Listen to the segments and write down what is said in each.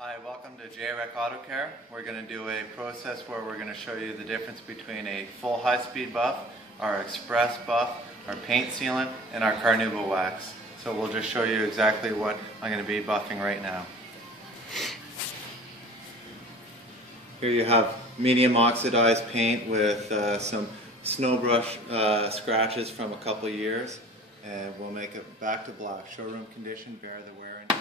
Hi, welcome to JREC Auto Care. We're going to do a process where we're going to show you the difference between a full high-speed buff, our express buff, our paint sealant, and our carnauba wax. So we'll just show you exactly what I'm going to be buffing right now. Here you have medium oxidized paint with some snow brush scratches from a couple years, and we'll make it back to black. Showroom condition, bear the wear and tear.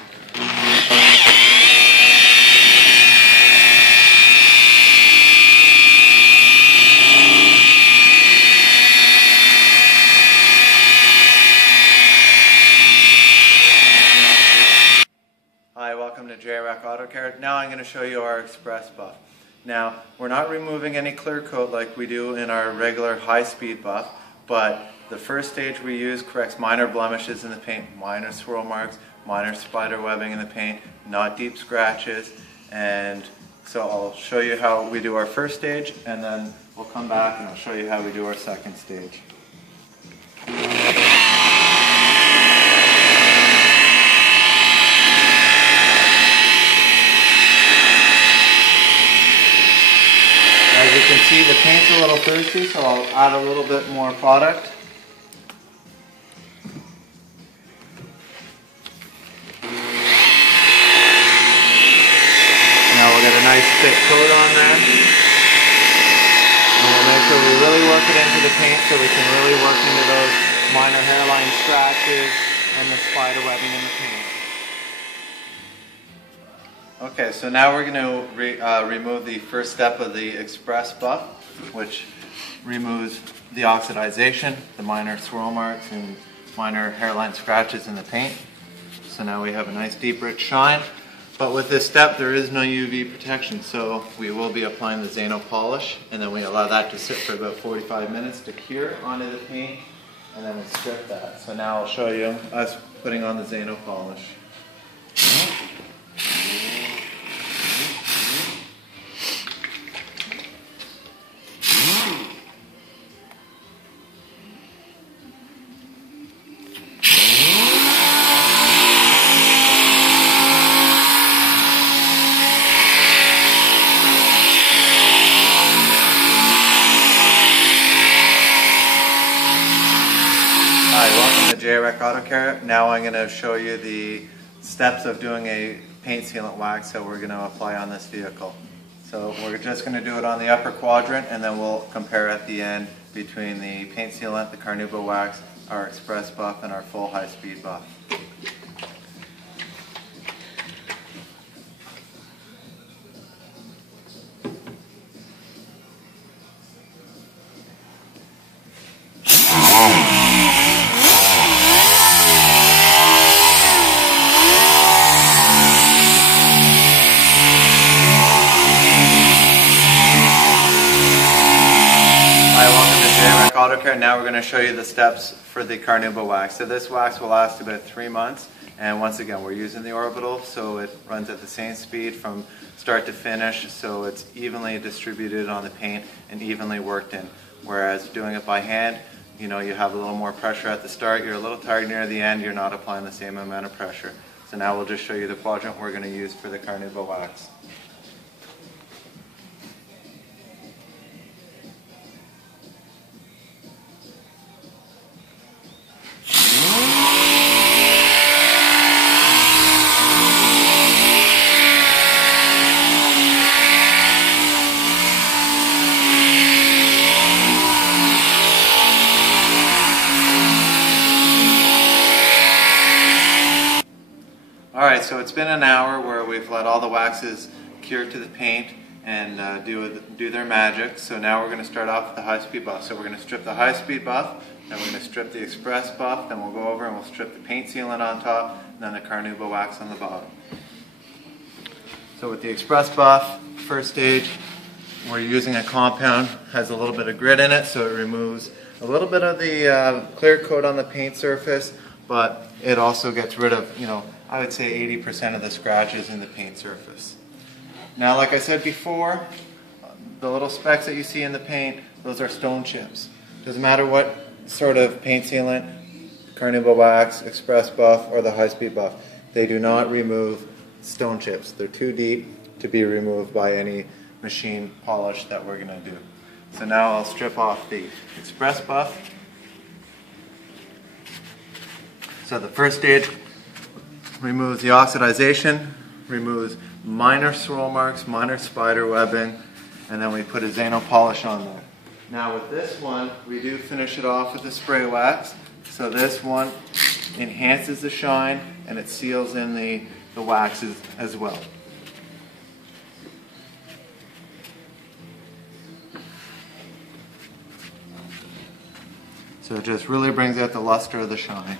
Hi, welcome to JREC Auto Care. Now I'm going to show you our express buff. Now, we're not removing any clear coat like we do in our regular high-speed buff, but the first stage we use corrects minor blemishes in the paint, minor swirl marks, minor spider webbing in the paint, not deep scratches, and so I'll show you how we do our first stage, and then we'll come back and I'll show you how we do our second stage. As you can see, the paint's a little thirsty, so I'll add a little bit more product. Now we'll get a nice thick coat on there. And we'll make sure we really work it into the paint so we can really work into those minor hairline scratches and the spider webbing in the paint. Okay, so now we're going to remove the first step of the express buff, which removes the oxidization, the minor swirl marks, and minor hairline scratches in the paint. So now we have a nice deep rich shine. But with this step there is no UV protection, so we will be applying the Xano polish, and then we allow that to sit for about 45 minutes to cure onto the paint, and then we strip that. So now I'll show you us putting on the Xano polish. Hi, welcome to JREC Auto Care. Now I'm going to show you the steps of doing a paint sealant wax that we're going to apply on this vehicle. So we're just going to do it on the upper quadrant, and then we'll compare at the end between the paint sealant, the carnauba wax, our express buff, and our full high-speed buff. Auto Care. Now we're going to show you the steps for the carnauba wax. So this wax will last about 3 months, and once again we're using the orbital, so it runs at the same speed from start to finish, so it's evenly distributed on the paint and evenly worked in. Whereas doing it by hand, you have a little more pressure at the start, you're a little tired near the end, you're not applying the same amount of pressure. So now we'll just show you the quadrant we're going to use for the carnauba wax. Alright, so it's been an hour where we've let all the waxes cure to the paint and do their magic. So now we're going to start off with the high-speed buff. So we're going to strip the high-speed buff, then we're going to strip the express buff, then we'll go over and we'll strip the paint sealant on top, and then the carnauba wax on the bottom. So with the express buff, first stage, we're using a compound, has a little bit of grit in it, so it removes a little bit of the clear coat on the paint surface, but it also gets rid of, I would say 80% of the scratches in the paint surface. Now, like I said before, the little specks that you see in the paint, those are stone chips. Doesn't matter what sort of paint sealant, carnauba wax, express buff, or the high-speed buff. They do not remove stone chips. They're too deep to be removed by any machine polish that we're going to do. So now I'll strip off the express buff. So the first stage removes the oxidization, removes minor swirl marks, minor spider webbing, and then we put a Zano polish on there. Now with this one, we do finish it off with the spray wax. So this one enhances the shine and it seals in the waxes as well. So it just really brings out the luster of the shine.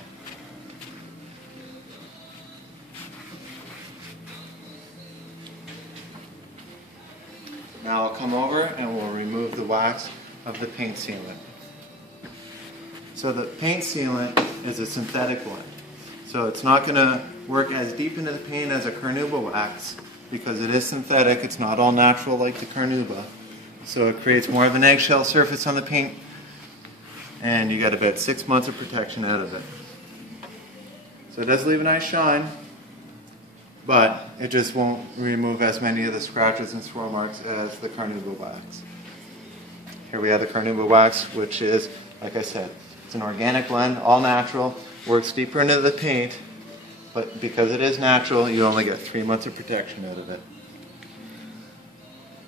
Now I'll come over and we'll remove the wax of the paint sealant. So the paint sealant is a synthetic one. So it's not going to work as deep into the paint as a carnauba wax because it is synthetic. It's not all natural like the carnauba. So it creates more of an eggshell surface on the paint and you get about 6 months of protection out of it. So it does leave a nice shine, but it just won't remove as many of the scratches and swirl marks as the carnauba wax. Here we have the carnauba wax, which is, like I said, it's an organic blend, all natural, works deeper into the paint, but because it is natural, you only get 3 months of protection out of it.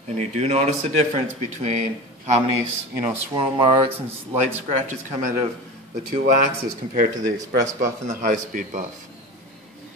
And you do notice the difference between how many swirl marks and light scratches come out of the two waxes compared to the express buff and the high speed buff.